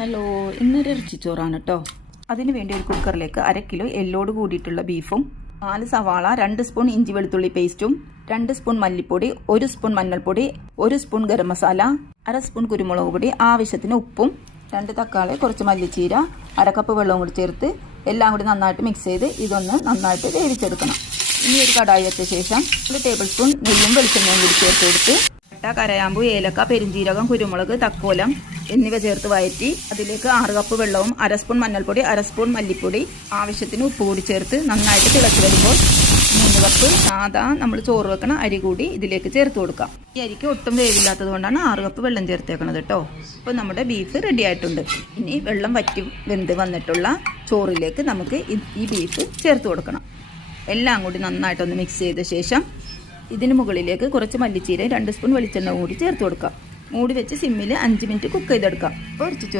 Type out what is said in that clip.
Hello ഇന്നൊരു ഇറച്ചിച്ചോറാണ് കേട്ടോ അതിന് വേണ്ടി ഒരു കുക്കറിലേക്ക് അര കിലോ എല്ലോട് കൂടിയിട്ടുള്ള ബീഫും നാല് സവാള രണ്ട് സ്പൂൺ ഇഞ്ചി വെളുത്തുള്ളി പേസ്റ്റും രണ്ട് സ്പൂൺ മല്ലിപ്പൊടി ഒരു സ്പൂൺ മഞ്ഞൾപ്പൊടി ഒരു സ്പൂൺ ഗരം മസാല അര സ്പൂൺ കുരുമുളക് പൊടി ആവശ്യത്തിന് ഉപ്പും രണ്ട് തക്കാളി കുറച്ച് മല്ലിച്ചീര അരക്കപ്പ് വെള്ളവും കൂടി ചേർത്ത് എല്ലാം കൂടി നന്നായിട്ട് മിക്സ് ചെയ്ത് ഇതൊന്ന് നന്നായിട്ട് വേവിച്ചെടുക്കണം. ഇനി ഒരു കടായി വെച്ച ശേഷം ഒരു ടേബിൾ സ്പൂൺ നെയ്യും വെളിച്ചെണ്ണയും കൂടി ചേർത്ത് കൊടുത്ത് പട്ട കരയാമ്പു ഏലക്ക പെരിഞ്ചീരകം കുരുമുളക് തക്കോലം എന്നിവ ചേർത്ത് വയറ്റി അതിലേക്ക് ആറ് കപ്പ് വെള്ളവും അര സ്പൂൺ മഞ്ഞൾപ്പൊടി അര സ്പൂൺ മല്ലിപ്പൊടി ആവശ്യത്തിന് ഉപ്പ് കൂടി ചേർത്ത് നന്നായിട്ട് തിളച്ച് വരുമ്പോൾ മൂന്ന് കപ്പ് സാധാ നമ്മൾ ചോറ് വെക്കണ അരി കൂടി ഇതിലേക്ക് ചേർത്ത് കൊടുക്കാം. ഈ അരിക്ക് ഒട്ടും വേവില്ലാത്തത് കൊണ്ടാണ് ആറ് കപ്പ് വെള്ളം ചേർത്തേക്കണത് കേട്ടോ ഇപ്പം നമ്മുടെ ബീഫ് റെഡി ആയിട്ടുണ്ട്. ഇനി വെള്ളം വറ്റി വെന്ത് വന്നിട്ടുള്ള ചോറിലേക്ക് നമുക്ക് ഈ- ഈ ബീഫ് ചേർത്ത് കൊടുക്കണം. എല്ലാം കൂടി നന്നായിട്ടൊന്ന് മിക്സ് ചെയ്ത ശേഷം ഇതിന് മുകളിലേക്ക് കുറച്ച് മല്ലിച്ചീര രണ്ട് സ്പൂൺ വെളിച്ചെണ്ണ കൂടി ചേർത്ത് കൊടുക്കാം. മൂടി വെച്ച് സിമ്മിൽ അഞ്ച് മിനിറ്റ് കുക്ക് ചെയ്തെടുക്കാം. ഇറച്ചി